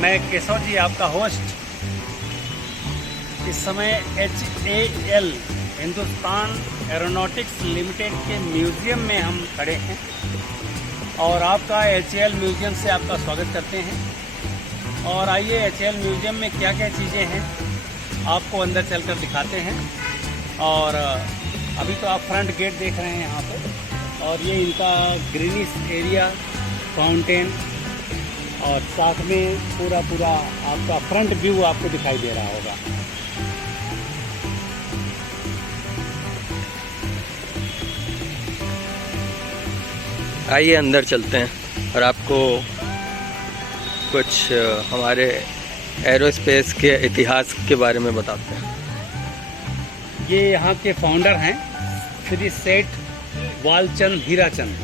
मैं केशव जी आपका होस्ट इस समय HAL हिंदुस्तान एरोनॉटिक्स लिमिटेड के म्यूज़ियम में हम खड़े हैं और आपका HAL म्यूज़ियम से आपका स्वागत करते हैं। और आइए HAL म्यूज़ियम में क्या क्या चीज़ें हैं आपको अंदर चलकर दिखाते हैं। और अभी तो आप फ्रंट गेट देख रहे हैं यहाँ पे, और ये इनका ग्रीनिश एरिया, फाउंटेन, और साथ में पूरा आपका फ्रंट व्यू आपको दिखाई दे रहा होगा। आइए अंदर चलते हैं और आपको कुछ हमारे एरोस्पेस के इतिहास के बारे में बताते हैं। ये यहाँ के फाउंडर हैं श्री सेठ वालचंद हीराचंद।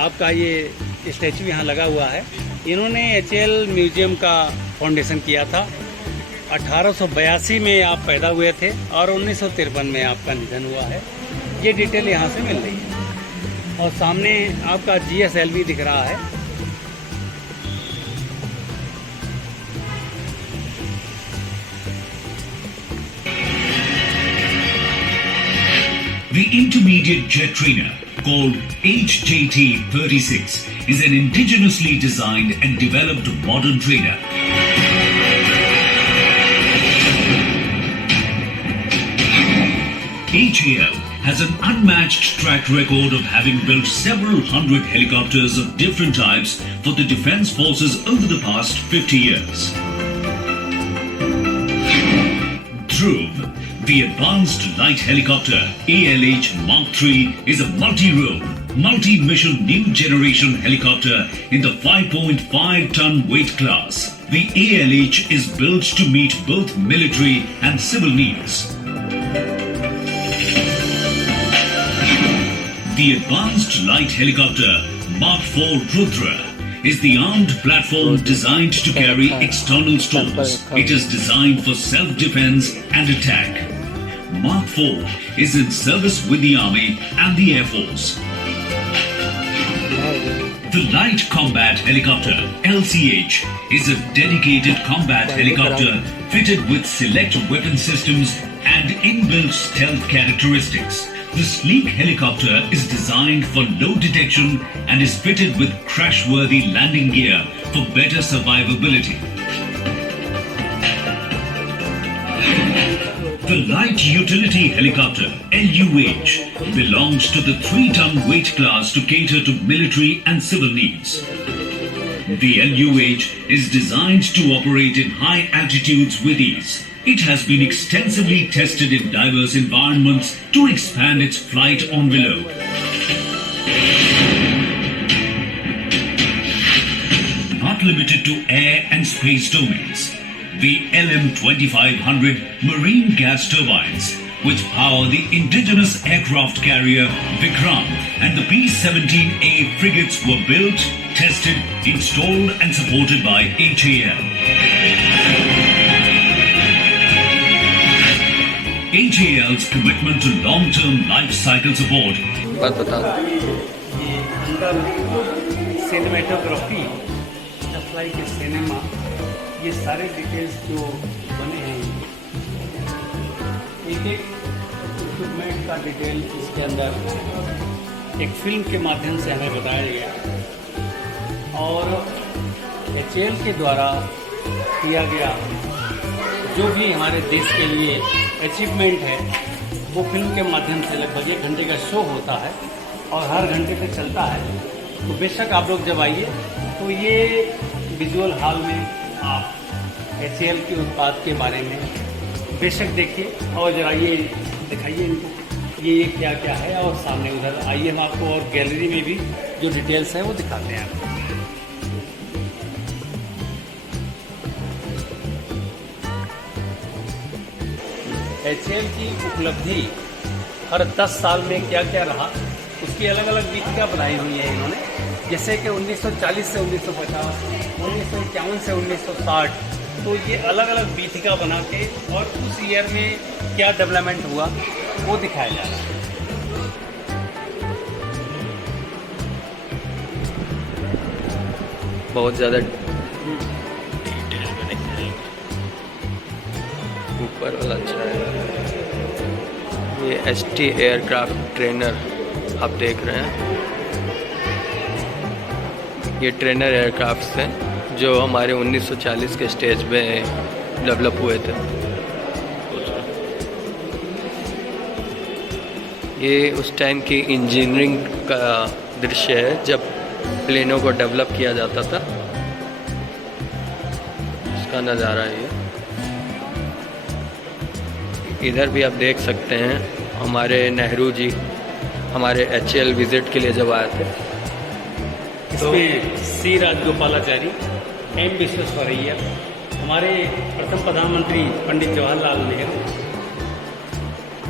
आपका ये स्टैचू यहाँ लगा हुआ है। इन्होंने HAL म्यूज़ियम का फाउंडेशन किया था। 1882 में आप पैदा हुए थे और 1953 में आपका निधन हुआ है। ये डिटेल यहाँ से मिल रही है। और सामने आपका GSLV दिख रहा है। The intermediate jet trainer, called HJT-36, is an indigenously designed and developed modern trainer. HAL has an unmatched track record of having built several hundred helicopters of different types for the defense forces over the past 50 years. Dhruv, the Advanced Light Helicopter ALH Mark III, is a multi-role, multi-mission new generation helicopter in the 5.5-ton weight class. The ALH is built to meet both military and civil needs. The Advanced Light Helicopter Mark IV Rudra is the armed platform designed to carry external stores. It is designed for self-defense and attack. Mark IV is in service with the Army and the Air Force. The Light Combat Helicopter LCH is a dedicated combat helicopter fitted with select weapon systems and inbuilt stealth characteristics. The sleek helicopter is designed for low detection and is fitted with crash-worthy landing gear for better survivability. The Light Utility Helicopter LUH belongs to the 3-ton weight class to cater to military and civil needs. The LUH is designed to operate in high altitudes with ease. It has been extensively tested in diverse environments to expand its flight envelope. Not limited to air and space domains, the LM-2500 marine gas turbines, which power the indigenous aircraft carrier Vikram, and the P-17A frigates were built, tested, installed and supported by HAL. HAL's commitment to long-term life cycle support. Cinematography, just like a cinema, ये सारे details जो बने हैं, एक equipment का detail इसके अंदर एक फिल्म के माध्यम से हमें बताया गया। और HAL के द्वारा किया गया जो भी हमारे देश के लिए अचीवमेंट है, वो फिल्म के माध्यम से लगभग 1 घंटे का शो होता है और हर घंटे पे चलता है। तो बेशक आप लोग जब आइए तो ये विजुअल हॉल में आप HAL के उत्पाद के बारे में बेशक देखिए और जरा ये दिखाइए इनको ये क्या क्या है। और सामने उधर आइए, हम आपको और गैलरी में भी जो डिटेल्स हैं वो दिखाते हैं आपको। HAL की उपलब्धि हर 10 साल में क्या क्या रहा, उसकी अलग अलग वीथिका बनाई हुई है इन्होंने। जैसे कि 1940 से 1950, 1951 से 1960, तो ये अलग अलग वीथिका बना के और उस ईयर में क्या डेवलपमेंट हुआ वो दिखाया जा रहा है। बहुत ज़्यादा ऊपर वाला अच्छा है। ये ST एयरक्राफ्ट ट्रेनर आप देख रहे हैं। ये ट्रेनर एयरक्राफ्ट्स हैं जो हमारे 1940 के स्टेज में डेवलप हुए थे। ये उस टाइम की इंजीनियरिंग का दृश्य है जब प्लेनों को डेवलप किया जाता था, उसका नज़ारा है ये। इधर भी आप देख सकते हैं हमारे नेहरू जी हमारे HAL विज़िट के लिए जब आए थे। इसमें सी राजगोपालाचारी, M विश्वेश्वरैया, हमारे प्रथम प्रधानमंत्री पंडित जवाहरलाल नेहरू,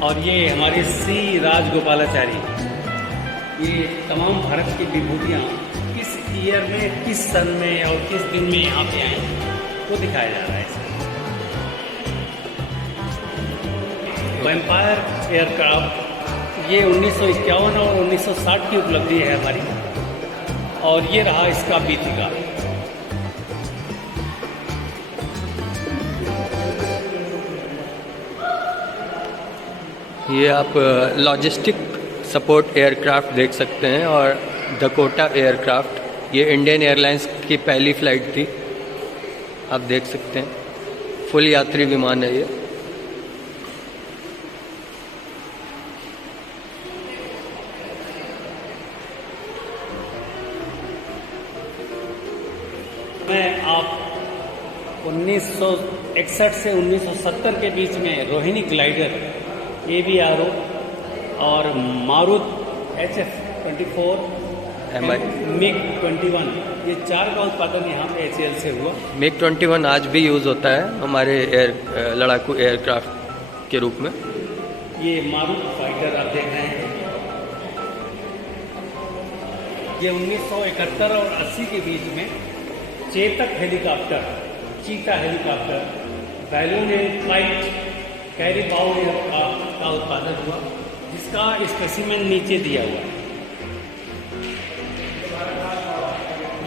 और ये हमारे सी राजगोपालाचारी, ये तमाम भारत की विभूतियाँ किस ईयर में, किस सन में और किस दिन में यहाँ पे आए वो दिखाया जा रहा है इसमें। वेम्पायर एयरक्राफ्ट ये 1951 और 1960 की उपलब्धि है हमारी, और ये रहा इसका बीतिका। ये आप लॉजिस्टिक सपोर्ट एयरक्राफ्ट देख सकते हैं, और डकोटा एयरक्राफ्ट ये इंडियन एयरलाइंस की पहली फ़्लाइट थी, आप देख सकते हैं। फुल यात्री विमान है ये। मैं आप 1961 से 1970 के बीच में रोहिणी ग्लाइडर ABRO और मारुत HF-24 MiG-21, ये 4 का उत्पादन यहाँ पे HAL से हुआ। MiG-21 आज भी यूज़ होता है हमारे लड़ाकू एयरक्राफ्ट के रूप में। ये मारुत फाइटर आप देख रहे हैं, ये 1971 और 80 के बीच में Chetak helicopter, Cheetah helicopter, balloon and flight कैरीबाउ का उत्पादन हुआ, जिसका स्पेसिमेन नीचे दिया हुआ है।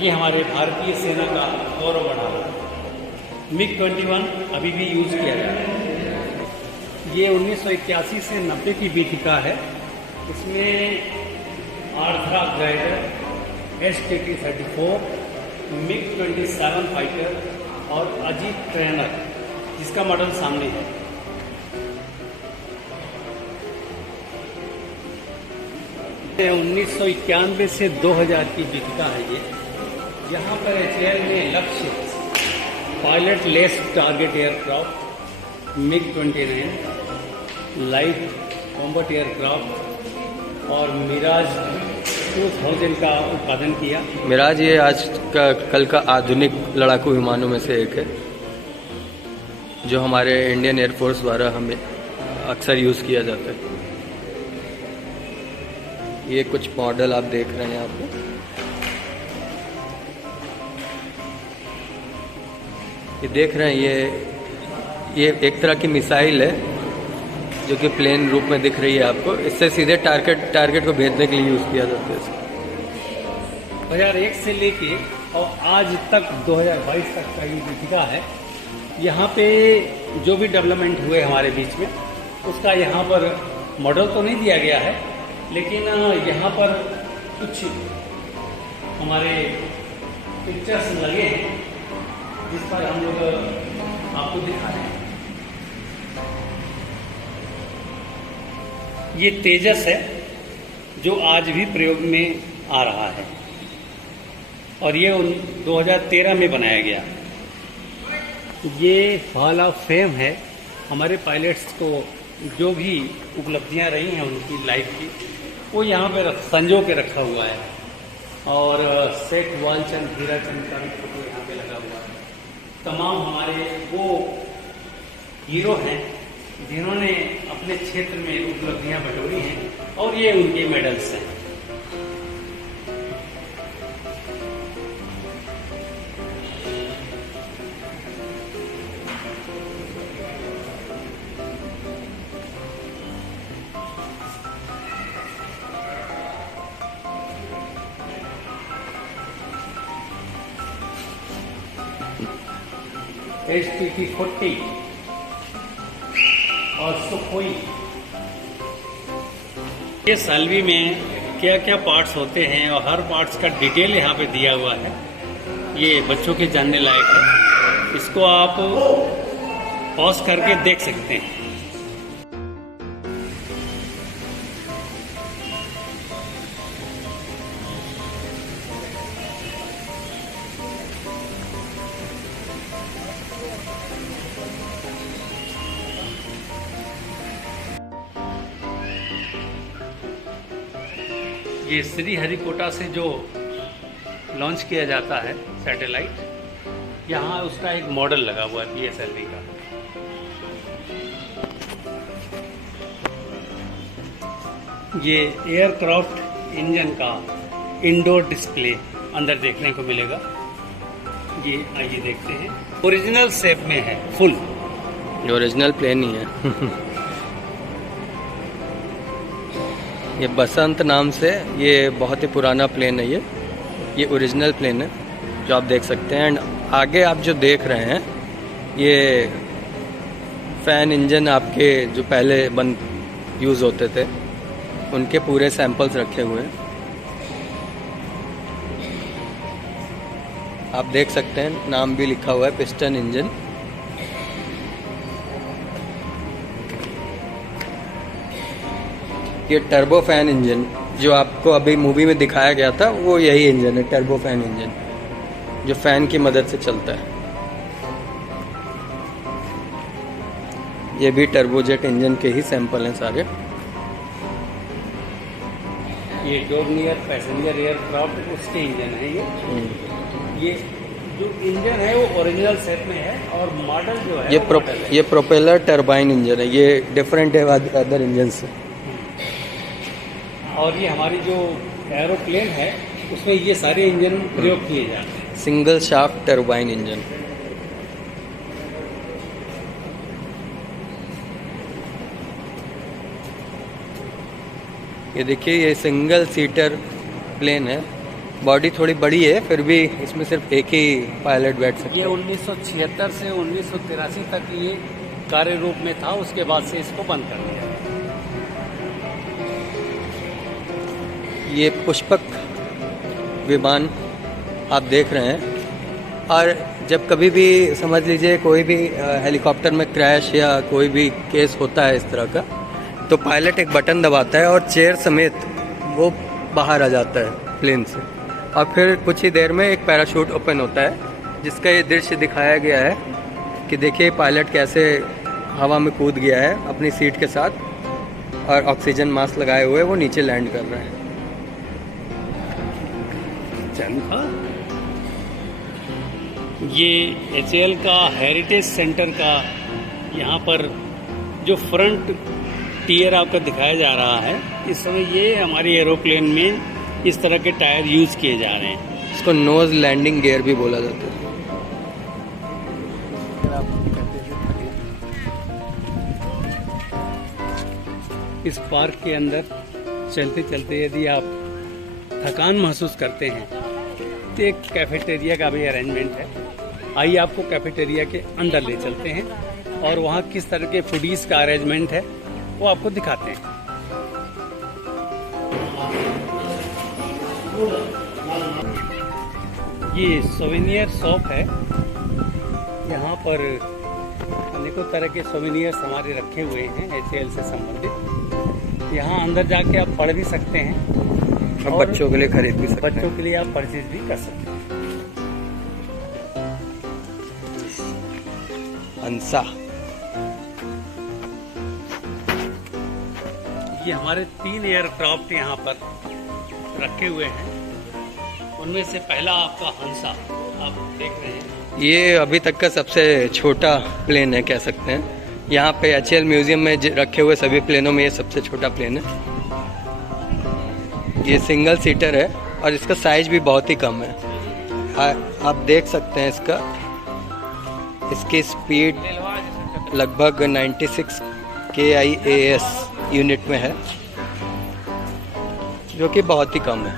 ये हमारे भारतीय सेना का गौरव बढ़ावा। MiG-21 अभी भी यूज किया जा रहा है। ये 1981 से 90 की बीतिका है। इसमें आर्थरा ग्लाइडर, STT-34, MiG-27 फाइटर और अजीत ट्रेनर, जिसका मॉडल सामने है। ये 1991 से 2000 की बीतिका है ये। यहाँ पर HAL में लक्ष्य pilot less target aircraft, MiG-29, light combat aircraft और मिराज 2000 का उत्पादन किया। मिराज ये आज का कल का आधुनिक लड़ाकू विमानों में से एक है, जो हमारे इंडियन एयरफोर्स द्वारा हमें अक्सर यूज़ किया जाता है। ये कुछ मॉडल आप देख रहे हैं यहाँ पे। ये देख रहे हैं, ये एक तरह की मिसाइल है जो कि प्लेन रूप में दिख रही है आपको। इससे सीधे टारगेट को भेजने के लिए यूज़ किया जाता है। 2001 से लेके और आज तक 2022 तक का ये बीतिका है। यहाँ पे जो भी डेवलपमेंट हुए हमारे बीच में, उसका यहाँ पर मॉडल तो नहीं दिया गया है, लेकिन यहाँ पर कुछ हमारे पिक्चर्स लगे हैं, जिस पर हम लोग आपको दिखा रहे हैं। ये तेजस है, जो आज भी प्रयोग में आ रहा है, और ये 2013 में बनाया गया। ये हॉल ऑफ फेम है हमारे पायलट्स को, जो भी उपलब्धियां रही हैं उनकी लाइफ की, वो यहाँ पे संजो के रखा हुआ है। और सेठ वालचंद हीराचंद का भी फोटो यहाँ पे लगा हुआ है। तमाम हमारे वो हीरो हैं जिन्होंने अपने क्षेत्र में उपलब्धियां बटोरी हैं, और ये उनके मेडल्स हैं। STT-40 और सुखोई। ये सालवी में क्या क्या पार्ट्स होते हैं और हर पार्ट्स का डिटेल यहाँ पे दिया हुआ है। ये बच्चों के जानने लायक है, इसको आप पॉज करके देख सकते हैं। ये श्रीहरिकोटा से जो लॉन्च किया जाता है सैटेलाइट, यहाँ उसका एक मॉडल लगा हुआ है PSLV का। ये एयरक्राफ्ट इंजन का इंडोर डिस्प्ले अंदर देखने को मिलेगा। ये आइए देखते हैं, ओरिजिनल शेप में है, फुल ओरिजिनल प्लेन ही है। ये बसंत नाम से, ये बहुत ही पुराना प्लेन है। ये ओरिजिनल प्लेन है जो आप देख सकते हैं। एंड आगे आप जो देख रहे हैं ये फैन इंजन आपके जो पहले यूज़ होते थे उनके पूरे सैंपल्स रखे हुए हैं। आप देख सकते हैं नाम भी लिखा हुआ है, पिस्टन इंजन। ये टर्बो फैन इंजन जो आपको अभी मूवी में दिखाया गया था वो यही इंजन है, टर्बो फैन इंजन, जो फैन की मदद से चलता है। ये भी टर्बोजेट इंजन के ही सैंपल हैं सारे। ये डोर्नियर पैसेंजर एयरक्राफ्ट उसके इंजन है। ये जो इंजन है वो ओरिजिनल सेट में है और मॉडल जो है ये प्रोपेलर टरबाइन इंजन है। ये डिफरेंट है अदर इंजन से। और ये हमारी जो एरोप्लेन है उसमें ये सारे इंजन प्रयोग किए जाते हैं। Single shaft turbine engine. ये देखिए, ये सिंगल सीटर प्लेन है। बॉडी थोड़ी बड़ी है, फिर भी इसमें सिर्फ एक ही पायलट बैठ सकता है। ये 1976 से 1983 तक ये कार्य रूप में था, उसके बाद से इसको बंद कर दिया। ये पुष्पक विमान आप देख रहे हैं। और जब कभी भी समझ लीजिए कोई भी हेलीकॉप्टर में क्रैश या कोई भी केस होता है इस तरह का, तो पायलट एक बटन दबाता है और चेयर समेत वो बाहर आ जाता है प्लेन से। और फिर कुछ ही देर में एक पैराशूट ओपन होता है, जिसका ये दृश्य दिखाया गया है कि देखिए पायलट कैसे हवा में कूद गया है अपनी सीट के साथ और ऑक्सीजन मास्क लगाए हुए वो नीचे लैंड कर रहा है। ये HAL का हेरिटेज सेंटर का यहाँ पर जो फ्रंट टियर आपका दिखाया जा रहा है, इस समय ये हमारी एरोप्लेन में इस तरह के टायर यूज किए जा रहे हैं। इसको नोज लैंडिंग गियर भी बोला जाता है। इस पार्क के अंदर चलते चलते यदि आप थकान महसूस करते हैं तो एक कैफेटेरिया का भी अरेंजमेंट है। आइए आपको कैफेटेरिया के अंदर ले चलते हैं और वहाँ किस तरह के फूडीज का अरेंजमेंट है वो आपको दिखाते हैं। ये सोवेनियर शॉप है। यहाँ पर अनेकों तरह के सोवेनियर्स हमारे रखे हुए हैं HAL से संबंधित। यहाँ अंदर जाके आप पढ़ भी सकते हैं और बच्चों के लिए खरीद भी सकते हैं। बच्चों के लिए आप परचेज भी कर सकते हैं। अंसा, ये हमारे 3 एयरक्राफ्ट यहाँ पर रखे हुए हैं। उनमें से पहला आपका हंसा आप देख रहे हैं। ये अभी तक का सबसे छोटा प्लेन है कह सकते हैं। यहाँ पे HAL म्यूजियम में रखे हुए सभी प्लेनों में ये सबसे छोटा प्लेन है। ये सिंगल सीटर है और इसका साइज भी बहुत ही कम है। आप देख सकते हैं इसकी स्पीड लगभग 96 kIAS यूनिट में है, जो कि बहुत ही कम है।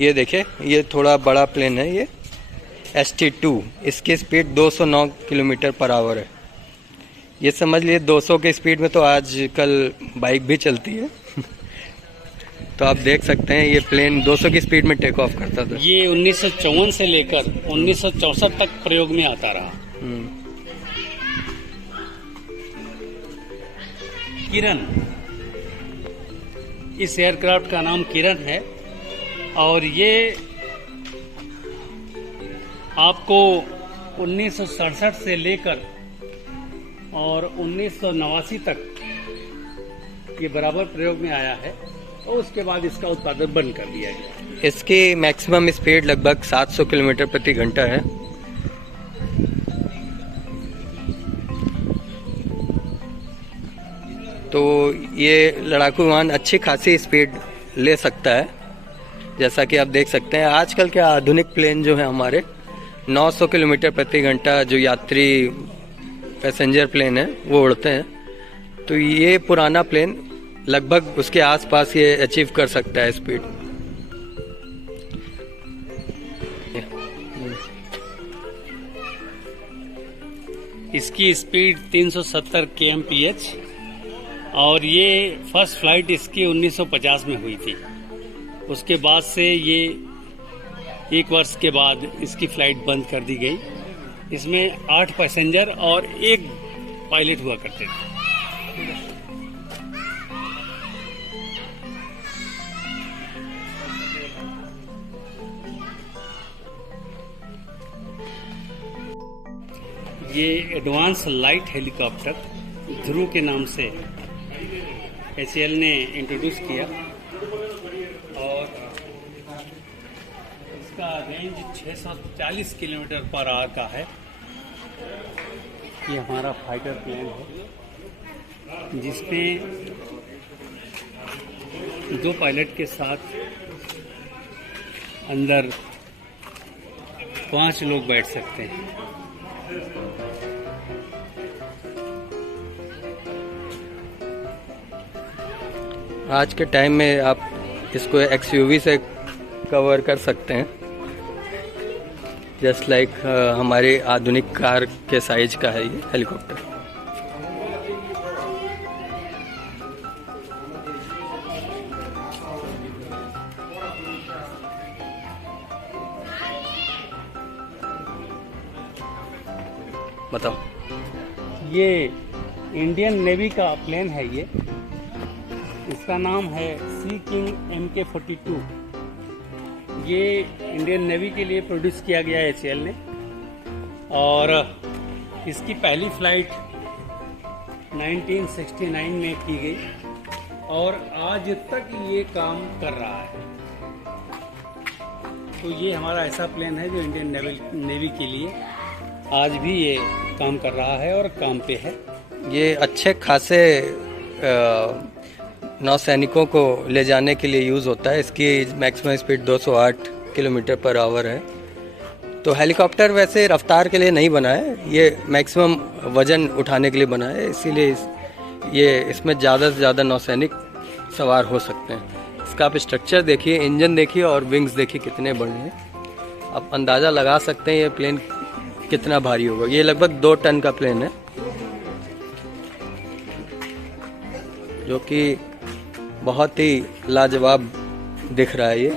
ये देखिए, ये थोड़ा बड़ा प्लेन है। ST2, इसकी स्पीड 209 किलोमीटर पर आवर है। ये समझ लिए 200 की स्पीड में तो आजकल बाइक भी चलती है। तो आप देख सकते हैं ये प्लेन 200 की स्पीड में टेक ऑफ करता था। ये 1954 से लेकर 1964 तक प्रयोग में आता रहा। किरण, इस एयरक्राफ्ट का नाम किरण है और ये आपको 1967 से लेकर और 1989 तक ये बराबर प्रयोग में आया है और उसके बाद इसका उत्पादन बंद कर दिया गया। इसकी मैक्सिमम स्पीड लगभग 700 किलोमीटर प्रति घंटा है। तो ये लड़ाकू विमान अच्छी खासी स्पीड ले सकता है। जैसा कि आप देख सकते हैं आजकल के आधुनिक प्लेन जो है हमारे 900 किलोमीटर प्रति घंटा जो यात्री पैसेंजर प्लेन है वो उड़ते हैं। तो ये पुराना प्लेन लगभग उसके आसपास ये अचीव कर सकता है स्पीड। इसकी स्पीड 370 kmph और ये फर्स्ट फ्लाइट इसकी 1950 में हुई थी। उसके बाद से ये 1 वर्ष के बाद इसकी फ्लाइट बंद कर दी गई। इसमें 8 पैसेंजर और 1 पायलट हुआ करते थे। ये एडवांस लाइट हेलीकॉप्टर ध्रुव के नाम से HAL ने इंट्रोड्यूस किया और इसका रेंज 640 किलोमीटर पर आवर का है। ये हमारा फाइटर प्लेन है जिसमें 2 पायलट के साथ अंदर 5 लोग बैठ सकते हैं। आज के टाइम में आप इसको XUV से कवर कर सकते हैं, जस्ट लाइक हमारे आधुनिक कार के साइज का है ये हेलीकॉप्टर। बताओ। ये इंडियन नेवी का प्लेन है। ये इसका नाम है सी किंग MK-42। ये इंडियन नेवी के लिए प्रोड्यूस किया गया है HAL ने और इसकी पहली फ्लाइट 1969 में की गई और आज तक ये काम कर रहा है। तो ये हमारा ऐसा प्लेन है जो इंडियन नेवी के लिए आज भी ये काम कर रहा है और काम पे है। ये अच्छे खासे नौसैनिकों को ले जाने के लिए यूज़ होता है। इसकी maximum speed 208 kilometre per hour है। तो हेलीकॉप्टर वैसे रफ्तार के लिए नहीं बना है, ये मैक्सिमम वज़न उठाने के लिए बना है, इसीलिए ये इसमें ज़्यादा से ज़्यादा नौसैनिक सवार हो सकते हैं। इसका आप स्ट्रक्चर देखिए, इंजन देखिए और विंग्स देखिए कितने बड़े हैं। आप अंदाज़ा लगा सकते हैं ये प्लेन कितना भारी होगा। ये लगभग 2 टन का प्लेन है जो कि बहुत ही लाजवाब दिख रहा है। ये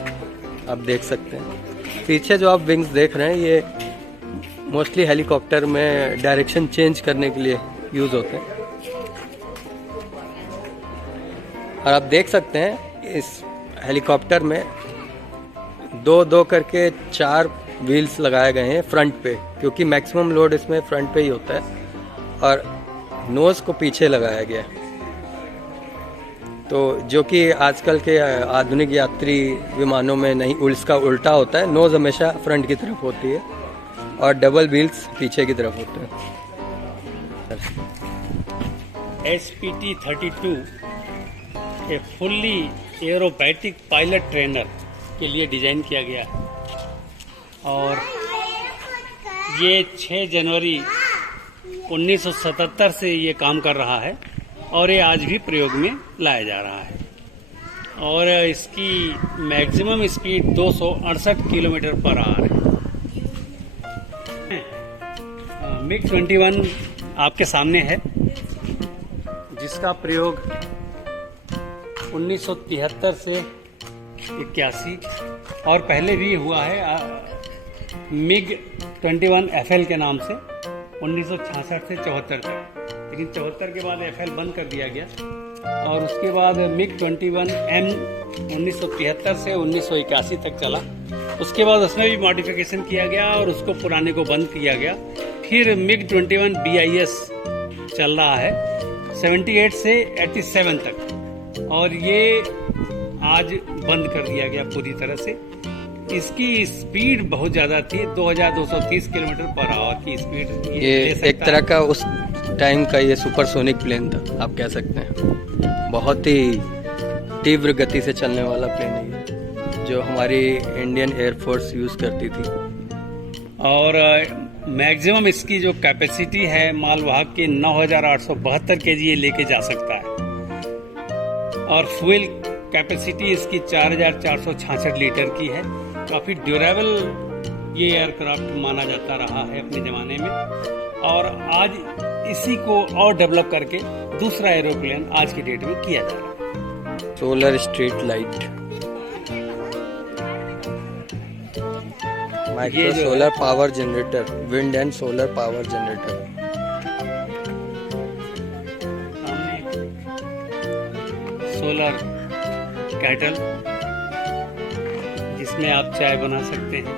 आप देख सकते हैं। पीछे जो आप विंग्स देख रहे हैं ये मोस्टली हेलीकॉप्टर में डायरेक्शन चेंज करने के लिए यूज़ होते हैं। और आप देख सकते हैं इस हेलीकॉप्टर में 2-2 करके 4 व्हील्स लगाए गए हैं फ्रंट पे, क्योंकि मैक्सिमम लोड इसमें फ्रंट पे ही होता है और नोज़ को पीछे लगाया गया है। तो जो कि आजकल के आधुनिक यात्री विमानों में नहीं, इसका उल्टा होता है। नोज़ हमेशा फ्रंट की तरफ होती है और डबल व्हील्स पीछे की तरफ होते हैं। SPT-32 ए फुल्ली एरोबैटिक पायलट ट्रेनर के लिए डिज़ाइन किया गया है और ये 6 जनवरी 1977 से ये काम कर रहा है और ये आज भी प्रयोग में लाया जा रहा है और इसकी maximum speed 268 kilometre per hour है। मिग 21 आपके सामने है, जिसका प्रयोग 1973 से 81 और पहले भी हुआ है मिग 21 FL के नाम से 1966 से 74 तक, लेकिन 74 के बाद FL बंद कर दिया गया और उसके बाद मिग 21M 1973 से 1981 तक चला। उसके बाद उसमें भी मॉडिफिकेशन किया गया और उसको पुराने को बंद किया गया। फिर मिग 21 BIS चल रहा है 78 से 87 तक, और ये आज बंद कर दिया गया पूरी तरह से। इसकी स्पीड बहुत ज़्यादा थी, 2230 किलोमीटर पर आवर की स्पीड ये एक तरह का उस टाइम का ये सुपरसोनिक प्लेन था, आप कह सकते हैं। बहुत ही तीव्र गति से चलने वाला प्लेन है ये, जो हमारी इंडियन एयरफोर्स यूज़ करती थी। और मैक्सिमम इसकी जो कैपेसिटी है मालवाहक की 9872 kg ये लेके जा सकता है, और फ्यूल कैपेसिटी इसकी 4466 लीटर की है। काफ़ी ड्यूरेबल ये एयरक्राफ्ट माना जाता रहा है अपने ज़माने में, और आज इसी को और डेवलप करके दूसरा एरोप्लेन आज की डेट में किया जा रहा है। Solar street light, micro solar power generator, wind and solar power generator. सामने सोलर कैटल, जिसमें आप चाय बना सकते हैं,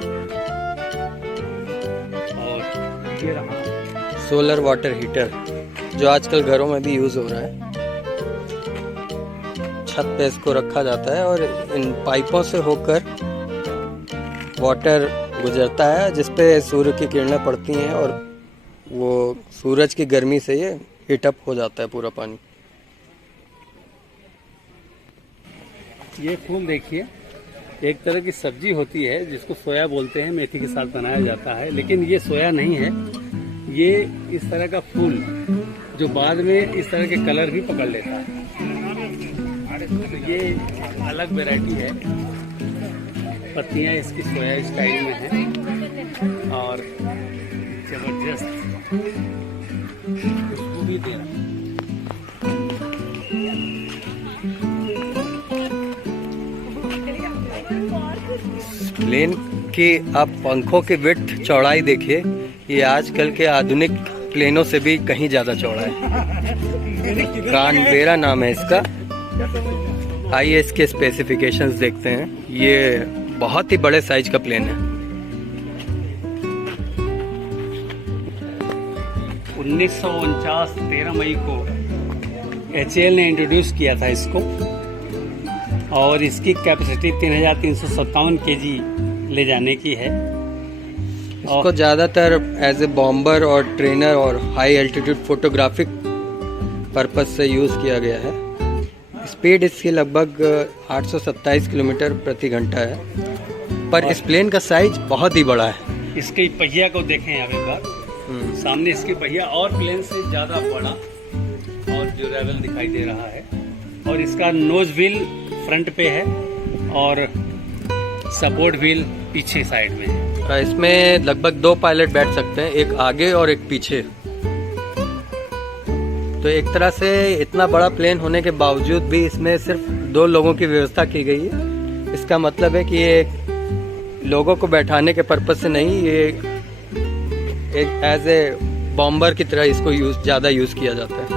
और ये रहा सोलर वाटर हीटर, जो आजकल घरों में भी यूज़ हो रहा है। छत पे इसको रखा जाता है और इन पाइपों से होकर वाटर गुजरता है, जिस पे सूर्य की किरणें पड़ती हैं और वो सूरज की गर्मी से ये हीटअप हो जाता है पूरा पानी। ये फूल देखिए, एक तरह की सब्जी होती है जिसको सोया बोलते हैं, मेथी के साथ बनाया जाता है, लेकिन ये सोया नहीं है। ये इस तरह का फूल जो बाद में इस तरह के कलर भी पकड़ लेता है, तो ये अलग वैरायटी है। पत्तियां इसकी सोया स्टाइल में हैं और जबरदस्त खुशबू भी दे रहा है। प्लेन की आप पंखों की विड्थ चौड़ाई देखिए, ये आजकल के आधुनिक प्लेनों से भी कहीं ज़्यादा चौड़ा है। कानबेरा नाम है इसका। आइए इसके स्पेसिफिकेशंस देखते हैं। ये बहुत ही बड़े साइज का प्लेन है। 1949 13 मई को HAL ने इंट्रोड्यूस किया था इसको, और इसकी कैपेसिटी 3357 kg ले जाने की है। इसको ज़्यादातर एज ए बॉम्बर और ट्रेनर और हाई एल्टीट्यूड फोटोग्राफिक पर्पस से यूज़ किया गया है। स्पीड इसकी लगभग 827 किलोमीटर प्रति घंटा है, पर इस प्लेन का साइज बहुत ही बड़ा है। इसके पहिया को देखें आप एक बार, सामने इसकी पहिया और प्लेन से ज़्यादा बड़ा और ड्यूरेबल दिखाई दे रहा है, और इसका नोज व्हील फ्रंट पे है और सपोर्ट व्हील पीछे साइड में है। इसमें लगभग 2 पायलट बैठ सकते हैं, एक आगे और एक पीछे। तो एक तरह से इतना बड़ा प्लेन होने के बावजूद भी इसमें सिर्फ 2 लोगों की व्यवस्था की गई है। इसका मतलब है कि ये लोगों को बैठाने के पर्पज से नहीं, ये एक एज ए बॉम्बर की तरह इसको ज़्यादा यूज़ किया जाता है।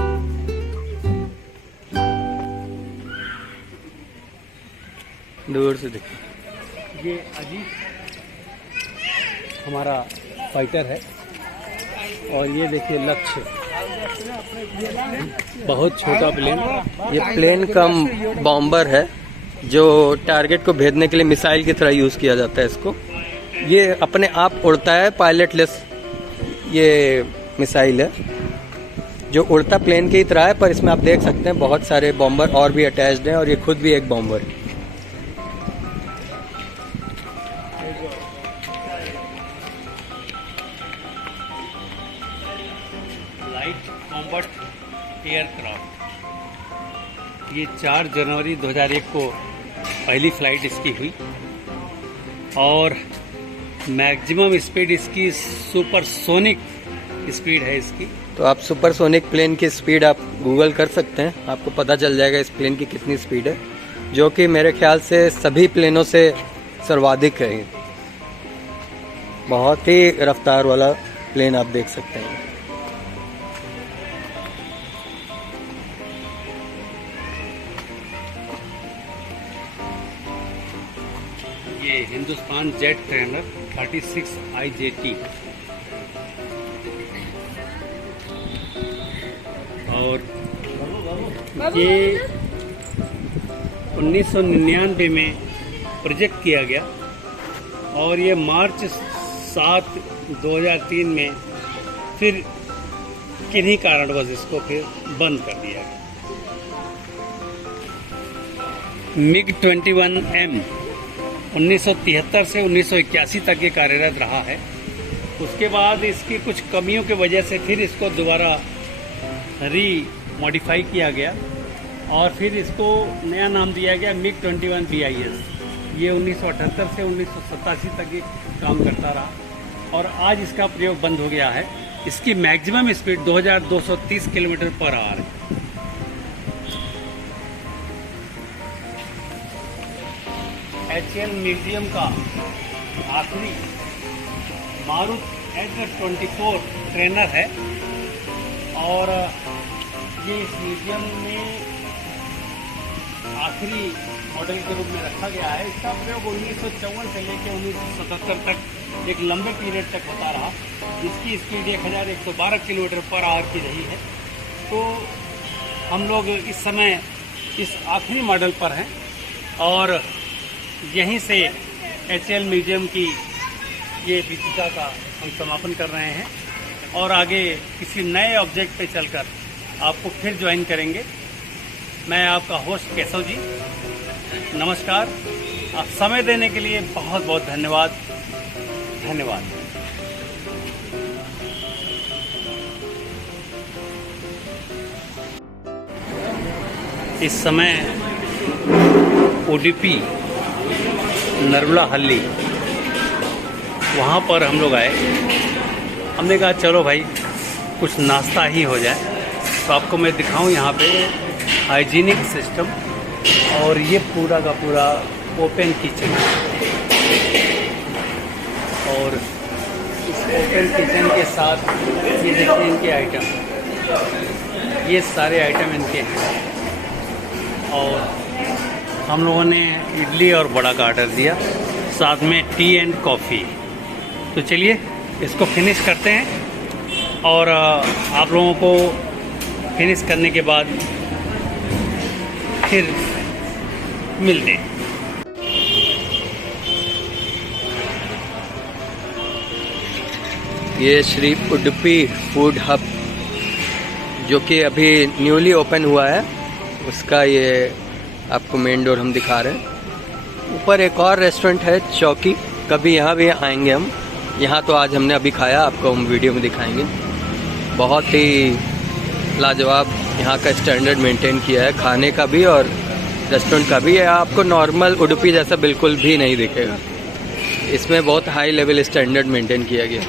दूर से देखिए, ये अजीत हमारा फाइटर है, और ये देखिए लक्ष्य, बहुत छोटा प्लेन। ये प्लेन कम बॉम्बर है, जो टारगेट को भेदने के लिए मिसाइल की तरह यूज़ किया जाता है इसको। ये अपने आप उड़ता है, पायलटलेस ये मिसाइल है जो उड़ता प्लेन की तरह है, पर इसमें आप देख सकते हैं बहुत सारे बॉम्बर और भी अटैच्ड हैं, और ये खुद भी एक बॉम्बर है। लाइट कॉम्बैट एयरक्राफ्ट, ये 4 जनवरी 2001 को पहली फ्लाइट इसकी हुई, और मैक्सिमम स्पीड इसकी सुपरसोनिक स्पीड है इसकी। तो आप सुपरसोनिक प्लेन की स्पीड आप गूगल कर सकते हैं, आपको पता चल जाएगा इस प्लेन की कितनी स्पीड है, जो कि मेरे ख्याल से सभी प्लेनों से सर्वाधिक है। बहुत ही रफ्तार वाला प्लेन आप देख सकते हैं। ये हिंदुस्तान जेट ट्रेनर 36 IJT और ये 1999 में प्रोजेक्ट किया गया और ये मार्च 7, 2003 में फिर किन्हीं कारणवश इसको फिर बंद कर दिया गया। MiG-21M 1973 से 1981 तक ये कार्यरत रहा है। उसके बाद इसकी कुछ कमियों की वजह से फिर इसको दोबारा मॉडिफाई किया गया और फिर इसको नया नाम दिया गया MiG-21 BIS। ये 1978 से 1987 तक ये काम करता रहा और आज इसका प्रयोग बंद हो गया है। इसकी maximum speed 2230 kilometre per hour है। HAL म्यूजियम का आखिरी मारुत H24 ट्रेनर है और ये इस म्यूजियम में आखिरी मॉडल के रूप में रखा गया है। इसका प्रयोग 1954 से लेकर 1977 तक एक लंबे पीरियड तक होता रहा, जिसकी स्पीड 1112 किलोमीटर पर आवर की रही है। तो हम लोग इस समय इस आखिरी मॉडल पर हैं और यहीं से HAL म्यूजियम की ये विजिटा का हम समापन कर रहे हैं और आगे किसी नए ऑब्जेक्ट पे चलकर आपको फिर ज्वाइन करेंगे। मैं आपका होस्ट केशव जी, नमस्कार। आप समय देने के लिए बहुत बहुत धन्यवाद। इस समय उडुपी नरवला हल्ली वहाँ पर हम लोग आए। हमने कहा चलो भाई कुछ नाश्ता ही हो जाए, तो आपको मैं दिखाऊं यहाँ पे हाइजीनिक सिस्टम और ये पूरा का पूरा ओपन किचन और इस ओपन किचन के साथ ये देखिए इनके आइटम, ये सारे आइटम इनके हैं और हम लोगों ने इडली और वड़ा का ऑर्डर दिया, साथ में टी एंड कॉफ़ी। तो चलिए इसको फिनिश करते हैं और आप लोगों को फिनिश करने के बाद फिर मिलते हैं। ये श्री उडुपी फूड हब जो कि अभी न्यूली ओपन हुआ है, उसका ये आपको मेन डोर हम दिखा रहे हैं। ऊपर एक और रेस्टोरेंट है चौकी, कभी यहाँ भी आएंगे हम। यहाँ तो आज हमने अभी खाया, आपको हम वीडियो में दिखाएंगे। बहुत ही लाजवाब यहाँ का स्टैंडर्ड मेंटेन किया है, खाने का भी और रेस्टोरेंट का भी। आपको नॉर्मल उडुपी जैसा बिल्कुल भी नहीं दिखेगा, इसमें बहुत हाई लेवल स्टैंडर्ड मेंटेन किया गया।